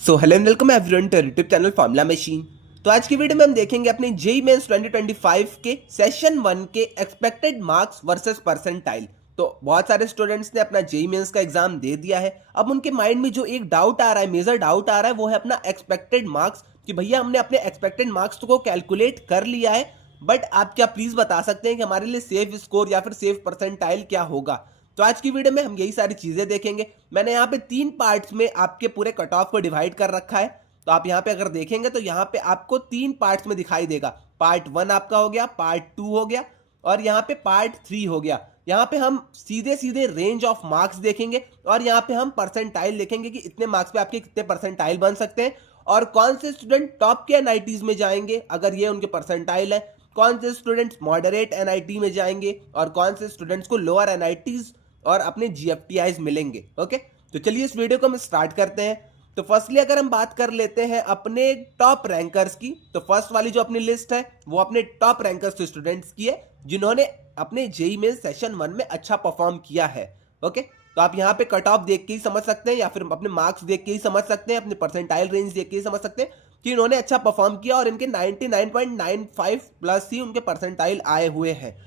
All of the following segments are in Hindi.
So hello and welcome everyone to YouTube channel formula machine. तो आज की वीडियो में हम देखेंगे अपने जेईई मेंस 2025 के सेशन 1 के एक्सपेक्टेड मार्क्स वर्सेस परसेंटाइल। तो बहुत सारे स्टूडेंट्स ने अपना जेईई मेंस का एग्जाम दे दिया है। अब उनके माइंड में जो एक डाउट आ रहा है, मेजर डाउट आ रहा है, वो है अपना एक्सपेक्टेड मार्क्स कि भैया हमने अपने एक्सपेक्टेड मार्क्स को कैलकुलेट कर लिया है, बट आप क्या प्लीज बता सकते हैं कि हमारे लिए सेफ स्कोर या फिर सेफ परसेंटाइल क्या होगा। तो आज की वीडियो में हम यही सारी चीजें देखेंगे। मैंने यहाँ पे 3 पार्ट्स में आपके पूरे कट ऑफ को डिवाइड कर रखा है। तो आप यहाँ पे अगर देखेंगे तो यहाँ पे आपको 3 पार्ट्स में दिखाई देगा। पार्ट 1 आपका हो गया, पार्ट 2 हो गया और यहाँ पे पार्ट 3 हो गया। यहाँ पे हम सीधे सीधे रेंज ऑफ मार्क्स देखेंगे और यहाँ पे हम परसेंटाइल देखेंगे कि इतने मार्क्स पे आपके कितने परसेंटाइल बन सकते हैं और कौन से स्टूडेंट टॉप के एनआईटीज में जाएंगे अगर ये उनके परसेंटाइल है, कौन से स्टूडेंट्स मॉडरेट एनआईटी में जाएंगे और कौन से स्टूडेंट्स को लोअर एनआईटीज और अपने जीएफटीआईज मिलेंगे। ओके, तो चलिए इस वीडियो को हम स्टार्ट करते हैं। तो फर्स्टली अगर हम बात कर लेते हैं अपने टॉप रैंकर्स की, तो फर्स्ट वाली जो अपनी लिस्ट है वो अपने टॉप रैंकर्स स्टूडेंट्स की है जिन्होंने अपने जेईई में सेशन 1 में अच्छा परफॉर्म किया है। ओके, तो आप यहाँ पे कट ऑफ देख के ही समझ सकते हैं या फिर अपने मार्क्स देख के ही समझ सकते हैं, अपने परसेंटाइल रेंज देख के ही समझ सकते हैं कि इन्होंने अच्छा परफॉर्म किया और इनके 99.95 प्लस ही उनके परसेंटाइल आए हुए हैं।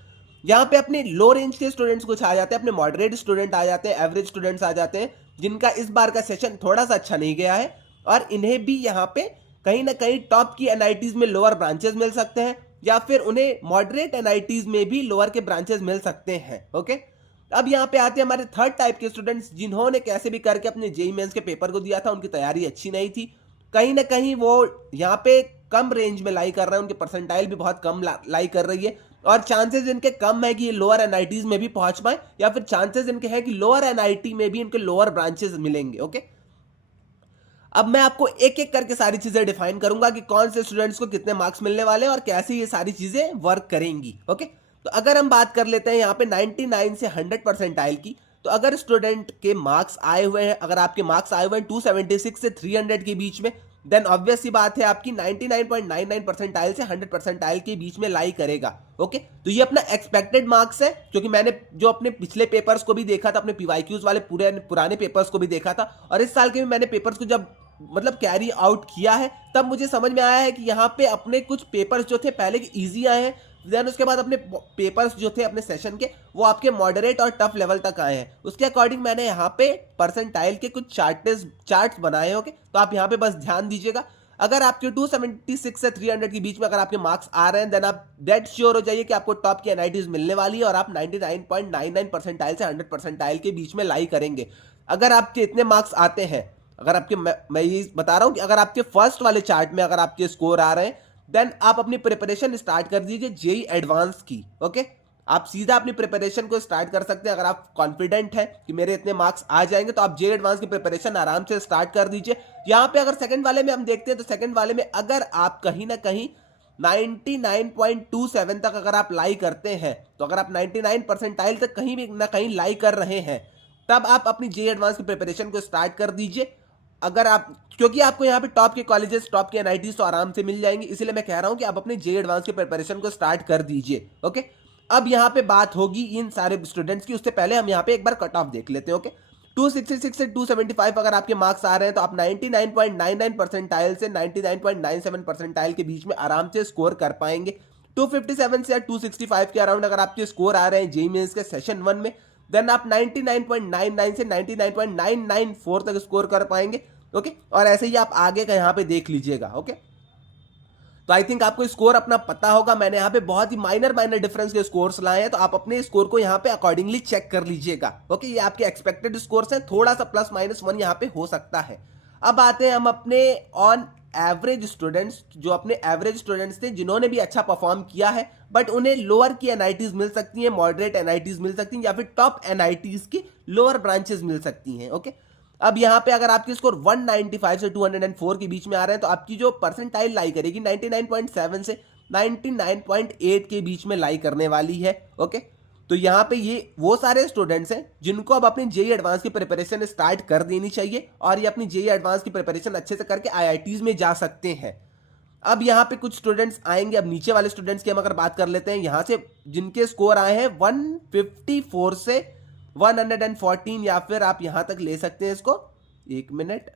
यहाँ पे अपने लो रेंज के स्टूडेंट्स कुछ आ जाते हैं, अपने मॉडरेट स्टूडेंट आ जाते हैं, एवरेज स्टूडेंट्स आ जाते हैं जिनका इस बार का सेशन थोड़ा सा अच्छा नहीं गया है और इन्हें भी यहाँ पे कहीं ना कहीं टॉप की एनआईटीज में लोअर ब्रांचेस मिल सकते हैं या फिर उन्हें मॉडरेट एनआईटीज में भी लोअर के ब्रांचेस मिल सकते हैं। ओके, अब यहाँ पे आते हैं हमारे थर्ड टाइप के स्टूडेंट्स जिन्होंने कैसे भी करके अपने जेईई मेंस के पेपर को दिया था, उनकी तैयारी अच्छी नहीं थी, कहीं ना कहीं वो यहाँ पे कम रेंज में लाई कर रहे हैं, उनके परसेंटाइल भी बहुत कम लाई कर रही है और चांसेस इनके कम है कि ये लोअर एनआईटीज में भी पहुंच पाए या फिर चांसेस इनके हैं कि लोअर एनआईटी में भी इनके लोअर ब्रांचेस मिलेंगे। ओके, अब मैं आपको एक एक करके सारी चीजें डिफाइन करूंगा कि कौन से स्टूडेंट्स को कितने मार्क्स मिलने वाले हैं और कैसे ये सारी चीजें वर्क करेंगी। ओके, तो अगर हम बात कर लेते हैं यहाँ पे 99 से 100 परसेंटाइल की, तो अगर स्टूडेंट के मार्क्स आए हुए हैं, अगर आपके मार्क्स आए हुए हैं 276 से 300 के बीच में, देन ऑब्वियस सी बात है आपकी 99.99 परसेंटाइल से 100 परसेंटाइल के बीच में लाई करेगा। ओके, तो ये अपना एक्सपेक्टेड मार्क्स है क्योंकि मैंने जो अपने पिछले पेपर्स को भी देखा था, अपने पीवाईक्यूज वाले पूरे पुराने पेपर्स को भी देखा था और इस साल के भी मैंने पेपर्स को जब मतलब कैरी आउट किया है तब मुझे समझ में आया है कि यहाँ पे अपने कुछ पेपर्स जो थे पहले के इजी आए हैं, देन उसके बाद अपने पेपर्स जो थे अपने सेशन के वो आपके मॉडरेट और टफ लेवल तक आए हैं। उसके अकॉर्डिंग मैंने यहाँ पे परसेंटाइल के कुछ चार्ट्स बनाए होंगे, तो आप यहाँ पे बस ध्यान दीजिएगा। अगर आपके 276 से 300 के बीच में अगर आपके मार्क्स आ रहे हैं देन आप डेड श्योर हो जाइए कि आपको टॉप की एनआईटीज मिलने वाली है और आप 99.99 परसेंटाइल से 100 परसेंटाइल के बीच में लाई करेंगे। अगर आपके इतने मार्क्स आते हैं, अगर आपके मैं ये बता रहा हूं कि अगर आपके फर्स्ट वाले चार्ट में अगर आपके स्कोर आ रहे हैं देन आप अपनी प्रिपरेशन स्टार्ट कर दीजिए जेईई एडवांस की। ओके, आप सीधा अपनी प्रिपरेशन को स्टार्ट कर सकते हैं। अगर आप कॉन्फिडेंट है कि मेरे इतने मार्क्स आ जाएंगे तो आप जेईई एडवांस की प्रिपरेशन आराम से स्टार्ट कर दीजिए। यहाँ पे अगर सेकंड वाले में हम देखते हैं तो सेकंड वाले में अगर आप कहीं ना कहीं 99.27 तक अगर आप लाई करते हैं, तो अगर आप 99 परसेंटाइल तक कहीं भी ना कहीं लाई कर रहे हैं तब आप अपनी जेईई एडवांस की प्रिपरेशन को स्टार्ट कर दीजिए। अगर आप, क्योंकि आपको यहाँ पे टॉप के कॉलेजेस टॉप के एनआईटीज तो आराम से मिल जाएंगे, इसलिए मैं कह रहा हूं कि आप अपने जेईई एडवांस की प्रिपरेशन को स्टार्ट कर दीजिए। ओके, अब यहाँ पे बात होगी इन सारे स्टूडेंट्स की, उससे पहले हम यहाँ पे एक बार कट ऑफ देख लेते हैं। ओके, 266 से 275 अगर आपके मार्क्स आ रहे हैं तो आप 99.99 परसेंटाइल से 99.97 परसेंटाइल के बीच में आराम से स्कोर कर पाएंगे। 257 से 265 के अराउंड अगर आपके स्कोर आ रहे हैं जेईई मेंस के सेशन 1 में देन आप 99.99 से 99.994 तक स्कोर कर पाएंगे। ओके, और ऐसे ही आप आगे का यहाँ पे देख लीजिएगा। ओके, तो आई थिंक आपको स्कोर अपना पता होगा। मैंने यहाँ पे बहुत ही माइनर डिफरेंस के स्कोर्स लाए हैं, तो आप अपने स्कोर को यहाँ पे अकॉर्डिंगली चेक कर लीजिएगा। ओके, ये आपके एक्सपेक्टेड स्कोर्स हैं, थोड़ा सा +-1 यहाँ पे हो सकता है। अब आते हैं हम अपने ऑन एवरेज स्टूडेंट्स, जो अपने एवरेज स्टूडेंट्स थे जिन्होंने भी अच्छा परफॉर्म किया है बट उन्हें लोअर की एनआईटीज मिल सकती हैं, मॉडरेट एनआईटीज मिल सकती हैं या फिर टॉप एनआईटीज की लोअर ब्रांचेस मिल सकती हैं। ओके, अब यहाँ पे अगर आपकी स्कोर 195 से 204 के बीच में आ रहे हैं तो आपकी जो परसेंटाइल लाई करेगी 99.7 से 99.8 के बीच में लाई करने वाली है। ओके, तो यहाँ पे ये वो सारे स्टूडेंट्स हैं जिनको अब अपनी जेईई एडवांस की प्रिपरेशन स्टार्ट कर देनी चाहिए और ये अपनी जेईई एडवांस की प्रिपरेशन अच्छे से करके आईआईटीज में जा सकते हैं। अब यहाँ पे कुछ स्टूडेंट्स आएंगे, अब नीचे वाले स्टूडेंट्स की हम अगर बात कर लेते हैं, यहाँ से जिनके स्कोर आए हैं 154 से 114 या फिर आप यहां तक ले सकते हैं इसको, एक मिनट,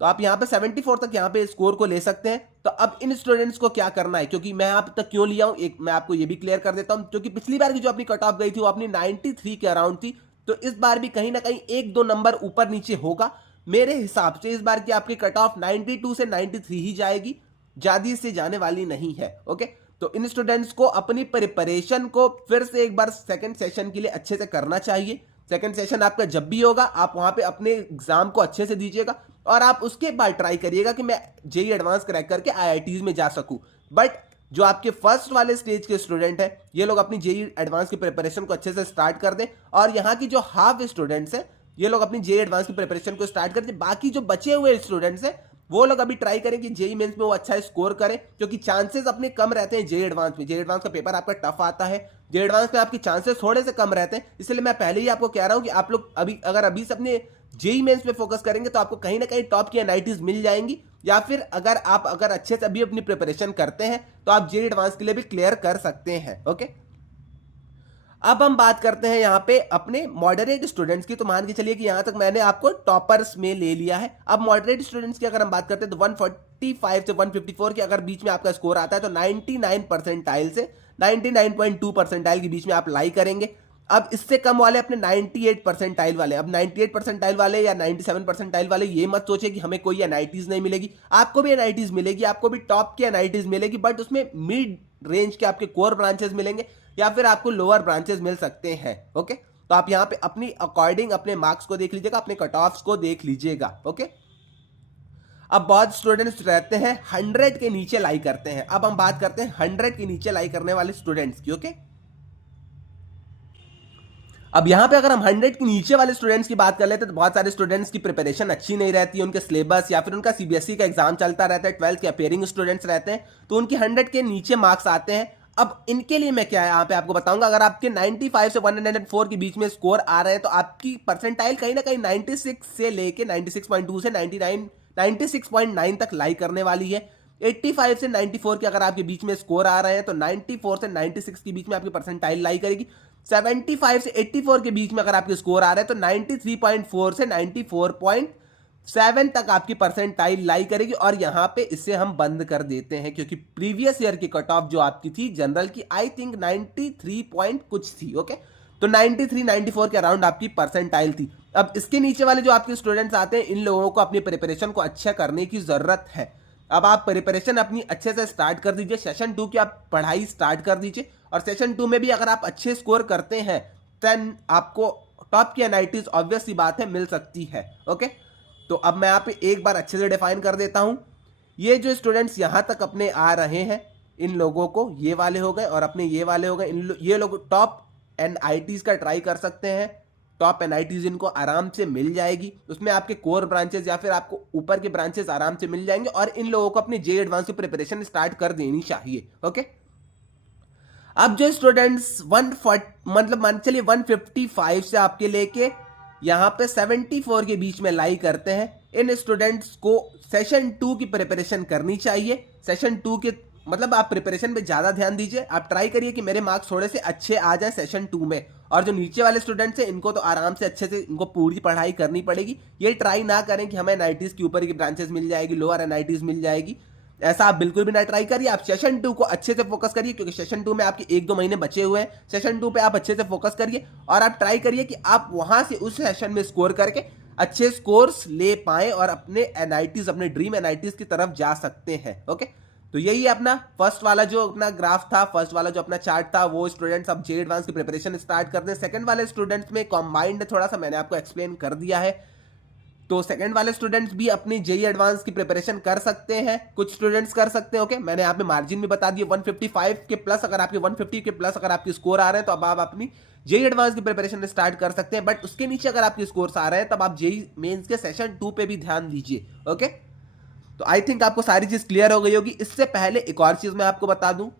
तो आप यहाँ पे 74 तक यहाँ पे स्कोर को ले सकते हैं। तो अब इन स्टूडेंट्स को क्या करना है, क्योंकि मैं यहाँ तक क्यों लिया हूँ एक मैं आपको ये भी क्लियर कर देता हूँ, क्योंकि पिछली बार की जो अपनी कट ऑफ गई थी वो अपनी 93 के अराउंड थी। तो इस बार भी कहीं ना कहीं 1-2 नंबर ऊपर नीचे होगा। मेरे हिसाब से इस बार की आपकी कट ऑफ 92 से 93 ही जाएगी, ज्यादा से जाने वाली नहीं है। ओके, तो इन स्टूडेंट्स को अपनी प्रिपरेशन को फिर से एक बार सेकंड सेशन के लिए अच्छे से करना चाहिए। सेकंड सेशन आपका जब भी होगा आप वहां पे अपने एग्जाम को अच्छे से दीजिएगा और आप उसके बाद ट्राई करिएगा कि मैं जेई एडवांस क्रैक करके आईआईटीज में जा सकूं। बट जो आपके फर्स्ट वाले स्टेज के स्टूडेंट हैं ये लोग अपनी जेई एडवांस की प्रिपरेशन को अच्छे से स्टार्ट कर दें, और यहाँ की जो हाफ स्टूडेंट्स हैं ये लोग अपनी जेई एडवांस की प्रिपरेशन को स्टार्ट कर दें। बाकी जो बचे हुए स्टूडेंट्स हैं वो लोग अभी ट्राई करें कि जेई मेंस में वो अच्छा स्कोर करें, क्योंकि चांसेस अपने कम रहते हैं जेई एडवांस में। जेई एडवांस का पेपर आपका टफ आता है, जेई एडवांस में आपके चांसेस थोड़े से कम रहते हैं। इसलिए मैं पहले ही आपको कह रहा हूं कि आप लोग अभी से अपने जेई मेंस पे फोकस करेंगे तो आपको कहीं ना कहीं टॉप की एनआईटीज मिल जाएंगी, या फिर अगर अच्छे से अभी अपनी प्रिपरेशन करते हैं तो आप जेई एडवांस के लिए भी क्लियर कर सकते हैं। ओके, अब हम बात करते हैं यहाँ पे अपने मॉडरेट स्टूडेंट्स की। तो मान के चलिए कि यहाँ तक मैंने आपको टॉपर्स में ले लिया है। अब मॉडरेट स्टूडेंट्स की अगर हम बात करते हैं तो 145 से 154 के अगर बीच में आपका स्कोर आता है तो 99 परसेंटाइल से 99.2 परसेंटाइल के बीच में आप लाई करेंगे। अब इससे कम वाले अपने 98 परसेंटाइल वाले, अब 98 परसेंटाइल वाले या 97 परसेंटाइल वाले ये मत सोचे कि हमें कोई एनआईटीज नहीं मिलेगी। आपको भी एनआईटीज मिलेगी, आपको भी टॉप की एनआईटीज मिलेगी, बट उसमें मिड रेंज के आपके कोर ब्रांचेस मिलेंगे या फिर आपको लोअर ब्रांचेस मिल सकते हैं। ओके, तो आप यहाँ पे अपनी अकॉर्डिंग अपने मार्क्स को देख लीजिएगा, अपने कट ऑफ्स को देख लीजिएगा। ओके, अब बहुत स्टूडेंट्स रहते हैं 100 के नीचे लाई करते हैं। अब हम बात करते हैं 100 के नीचे लाई करने वाले स्टूडेंट्स की। ओके, अब यहां पे अगर हम 100 के नीचे वाले स्टूडेंट्स की बात कर लेते हैं तो बहुत सारे स्टूडेंट्स की प्रिपरेशन अच्छी नहीं रहती है, उनके सिलेबस या फिर उनका सीबीएसई का एग्जाम चलता रहता है, 12th के अपेयरिंग स्टूडेंट्स रहते हैं, तो उनकी 100 के नीचे मार्क्स आते हैं। अब इनके लिए मैं क्या है यहाँ पे आपको बताऊंगा, अगर आपके 95 से 104 के बीच में स्कोर आ रहे हैं तो आपकी परसेंटाइल कहीं ना कहीं 96 से लेके 96.2 से 96.9 तक लाई करने वाली है। 85 से 94 के अगर आपके बीच में स्कोर आ रहे हैं तो 94 से 96 के बीच में आपकी परसेंटाइल लाई करेगी। 75 से 84 के बीच में अगर आपके स्कोर आ रहे हैं तो 93.4 से 94.7 तक आपकी परसेंटाइल लाई करेगी। और यहां पे इससे हम बंद कर देते हैं, क्योंकि प्रीवियस ईयर की कट ऑफ जो आपकी थी जनरल की आई थिंक 93 पॉइंट कुछ थी। ओके, तो 93-94 के अराउंड आपकी परसेंटाइल थी। अब इसके नीचे वाले जो आपके स्टूडेंट्स आते हैं इन लोगों को अपनी प्रिपरेशन को अच्छा करने की जरूरत है। अब आप प्रिपरेशन अपनी अच्छे से स्टार्ट कर दीजिए, सेशन 2 की आप पढ़ाई स्टार्ट कर दीजिए, और सेशन 2 में भी अगर आप अच्छे स्कोर करते हैं देन आपको टॉप की एनआईटीज ऑब्वियस सी बात है मिल सकती है। ओके, तो अब मैं यहाँ पे एक बार अच्छे से डिफाइन कर देता हूं। ये जो स्टूडेंट्स यहां तक अपने आ रहे हैं इन लोगों को ये वाले हो गए और अपने ये वाले हो गए, ये लोग टॉप एनआईटीज का ट्राई कर सकते हैं। टॉप एनआईटीज इनको आराम से मिल जाएगी, उसमें आपके कोर ब्रांचेस या फिर आपको ऊपर के ब्रांचेस आराम से मिल जाएंगे, और इन लोगों को अपनी जेई एडवांस की प्रिपरेशन स्टार्ट कर देनी चाहिए। ओके, अब जो स्टूडेंट्स 140 मतलब मान चलिए 155 से आपके लेके यहां पे 74 के बीच में लाई करते हैं, इन स्टूडेंट्स को सेशन 2 की प्रिपरेशन करनी चाहिए। सेशन 2 के मतलब आप प्रिपरेशन पे ज्यादा ध्यान दीजिए, आप ट्राई करिए कि मेरे मार्क्स थोड़े से अच्छे आ जाए सेशन 2 में। और जो नीचे वाले स्टूडेंट्स हैं इनको तो आराम से अच्छे से इनको पूरी पढ़ाई करनी पड़ेगी। ये ट्राई ना करें कि हमें एनआईटीज के ऊपर की ब्रांचेस मिल जाएगी, लोअर एनआईटीज मिल जाएगी, ऐसा आप बिल्कुल भी ना ट्राई करिए। आप सेशन 2 को अच्छे से फोकस करिए, क्योंकि सेशन 2 में आपके 1-2 महीने बचे हुए हैं। सेशन 2 पे आप अच्छे से फोकस करिए और आप ट्राई करिए कि आप वहां से उस सेशन में स्कोर करके अच्छे स्कोर्स ले पाएं और अपने एनआईटीज, अपने ड्रीम एनआईटीज की तरफ जा सकते हैं। ओके, तो यही अपना फर्स्ट वाला जो अपना ग्राफ था, फर्स्ट वाला जो अपना चार्ट था, वो स्टूडेंट्स अब जेई एडवांस की प्रिपरेशन स्टार्ट कर दें। सेकंड वाले स्टूडेंट्स में कॉम्बाइंड थोड़ा सा मैंने आपको एक्सप्लेन कर दिया है, तो सेकंड वाले स्टूडेंट्स भी अपनी जेई एडवांस की प्रिपरेशन कर सकते हैं, कुछ स्टूडेंट्स कर सकते हैं। ओके, मैंने यहाँ पे मार्जिन भी बता दिया 155 के प्लस, अगर आपके 150 के प्लस अगर आपके स्कोर आ रहे हैं तो अब आप अपनी जेई एडवांस की प्रिपरेशन स्टार्ट कर सकते हैं। बट उसके नीचे अगर आपके स्कोर्स आ रहे हैं तब आप जेई मेंस के सेशन 2 पे भी ध्यान दीजिए। ओके, तो आई थिंक आपको सारी चीज क्लियर हो गई होगी। इससे पहले एक और चीज मैं आपको बता दूं,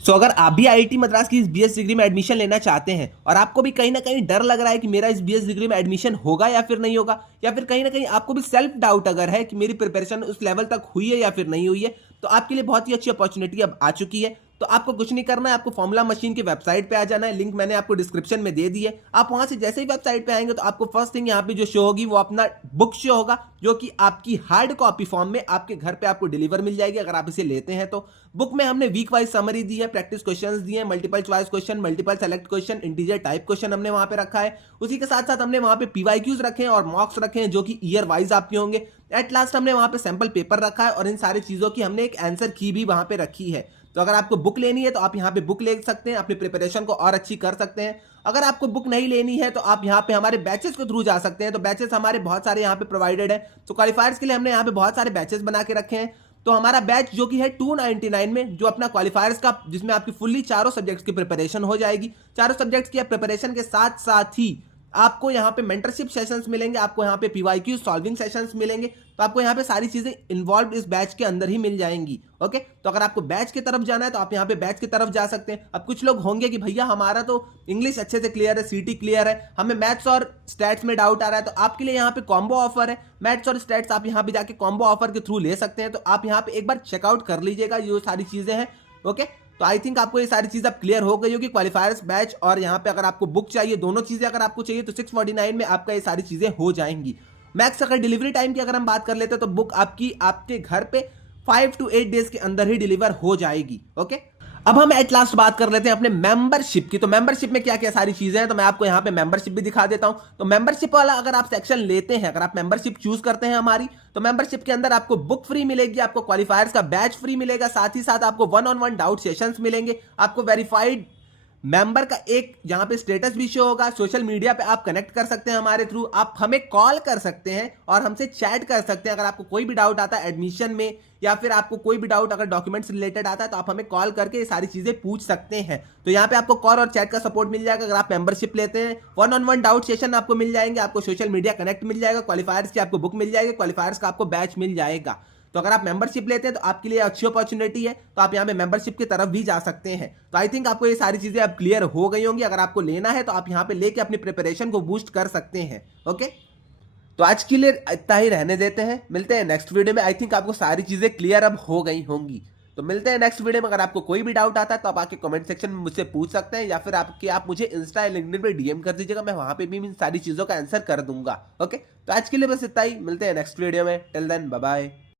सो अगर आप भी आईआईटी मद्रास की इस बीएस डिग्री में एडमिशन लेना चाहते हैं और आपको भी कहीं ना कहीं डर लग रहा है कि मेरा इस बीएस डिग्री में एडमिशन होगा या फिर नहीं होगा, या फिर कहीं ना कहीं आपको भी सेल्फ डाउट अगर है कि मेरी प्रिपरेशन उस लेवल तक हुई है या फिर नहीं हुई है, तो आपके लिए बहुत ही अच्छी अपॉर्चुनिटी अब आ चुकी है। तो आपको कुछ नहीं करना है, आपको फॉर्मूला मशीन की वेबसाइट पे आ जाना है। लिंक मैंने आपको डिस्क्रिप्शन में दे दी है। आप वहां से जैसे ही वेबसाइट पे आएंगे तो आपको फर्स्ट थिंग यहाँ पे जो शो होगी वो अपना बुक शो होगा, जो कि आपकी हार्ड कॉपी फॉर्म में आपके घर पे आपको डिलीवर मिल जाएगी अगर आप इसे लेते हैं तो। बुक में हमने वीक वाइज समरी दी है, प्रैक्टिस क्वेश्चंस दिए हैं, multiple choice question, multiple select question, integer type question हमने वहां पे रखा है। उसी के साथ साथ हमने वहां पे पीवाईक्यूज रखे हैं और मॉक्स रखे हैं जो कि ईयर वाइज आपके होंगे। एट लास्ट हमने वहां पे सैंपल पेपर रखा है और इन सारी चीजों की हमने एक आंसर की भी वहां पे रखी है। तो अगर आपको बुक लेनी है तो आप यहाँ पे बुक ले सकते हैं, अपनी प्रिपरेशन को और अच्छी कर सकते हैं। अगर आपको बुक नहीं लेनी है तो आप यहाँ पे हमारे बैचेस के थ्रू जा सकते हैं। तो बैचेस हमारे बहुत सारे यहाँ पे प्रोवाइडेड है। तो क्वालिफायर्स के लिए हमने यहाँ पे बहुत सारे बैचेस बना के रखे हैं। तो हमारा बैच जो कि है 299 में, जो अपना क्वालिफायर्स का, जिसमें आपकी फुल्ली चारों सब्जेक्ट्स की प्रिपरेशन हो जाएगी। चारों सब्जेक्ट्स की प्रिपरेशन के साथ साथ ही आपको यहाँ पे मेंटरशिप सेशंस मिलेंगे, आपको यहाँ पे पीवाईक्यू सॉल्विंग सेशंस मिलेंगे। तो आपको यहाँ पे सारी चीजें इन्वॉल्व इस बैच के अंदर ही मिल जाएंगी। ओके, तो अगर आपको बैच की तरफ जाना है तो आप यहाँ पे बैच की तरफ जा सकते हैं। अब कुछ लोग होंगे कि भैया हमारा तो इंग्लिश अच्छे से क्लियर है, सीटी क्लियर है, हमें मैथ्स और स्टैट्स में डाउट आ रहा है, तो आपके लिए यहाँ पे कॉम्बो ऑफर है। मैथ्स और स्टैट्स आप यहाँ पे जाके कॉम्बो ऑफर के थ्रू ले सकते हैं। तो आप यहाँ पे एक बार चेकआउट कर लीजिएगा, ये सारी चीजें हैं। ओके, तो आई थिंक आपको ये सारी चीज अब क्लियर हो गई होगी। क्वालिफायर्स बैच और यहाँ पे अगर आपको बुक चाहिए, दोनों चीजें अगर आपको चाहिए तो 649 में आपका ये सारी चीजें हो जाएंगी। मैक्स अगर डिलीवरी टाइम की अगर हम बात कर लेते हैं तो बुक आपकी आपके घर पे 5 to 8 डेज के अंदर ही डिलीवर हो जाएगी। ओके, अब हम एट लास्ट बात कर लेते हैं अपने मेंबरशिप की। तो मेंबरशिप में क्या क्या सारी चीजें हैं, तो मैं आपको यहाँ पे मेंबरशिप भी दिखा देता हूं। तो मेंबरशिप वाला अगर आप सेक्शन लेते हैं, अगर आप मेंबरशिप चूज करते हैं हमारी, तो मेंबरशिप के अंदर आपको बुक फ्री मिलेगी, आपको क्वालिफायर्स का बैच फ्री मिलेगा, साथ ही साथ आपको 1-on-1 डाउट सेशंस मिलेंगे, आपको वेरीफाइड मेंबर का एक यहाँ पे स्टेटस भी शो होगा। सोशल मीडिया पे आप कनेक्ट कर सकते हैं हमारे थ्रू, आप हमें कॉल कर सकते हैं और हमसे चैट कर सकते हैं। अगर आपको कोई भी डाउट आता है एडमिशन में, या फिर आपको कोई भी डाउट अगर डॉक्यूमेंट्स रिलेटेड आता है, तो आप हमें कॉल करके ये सारी चीजें पूछ सकते हैं। तो यहाँ पे आपको कॉल और चैट का सपोर्ट मिल जाएगा अगर आप मेंबरशिप लेते हैं। 1-on-1 डाउट सेशन आपको मिल जाएंगे, आपको सोशल मीडिया कनेक्ट मिल जाएगा, क्वालिफायर्स की आपको बुक मिल जाएगी, क्वालिफायर्स का आपको बैच मिल जाएगा। तो अगर आप मेंबरशिप लेते हैं तो आपके लिए अच्छी अपॉर्चुनिटी है, तो आप यहाँ पे मेंबरशिप की तरफ भी जा सकते हैं। तो आई थिंक आपको ये सारी चीजें अब क्लियर हो गई होंगी। अगर आपको लेना है तो आप यहाँ पे लेके अपनी प्रिपरेशन को बूस्ट कर सकते हैं। ओके, तो आज के लिए इतना ही रहने देते हैं, मिलते हैं नेक्स्ट वीडियो में। आई थिंक आपको सारी चीजें क्लियर अब हो गई होंगी। तो मिलते हैं नेक्स्ट वीडियो में। अगर आपको कोई भी डाउट आता है तो आप आके कमेंट सेक्शन में मुझसे पूछ सकते हैं, या फिर आप मुझे इंस्टा या लिंक्डइन पे डीएम कर दीजिएगा, मैं वहां पे भी इन सारी चीजों का आंसर कर दूंगा। ओके, तो आज के लिए बस इतना ही, मिलते हैं नेक्स्ट वीडियो में। Till then bye bye.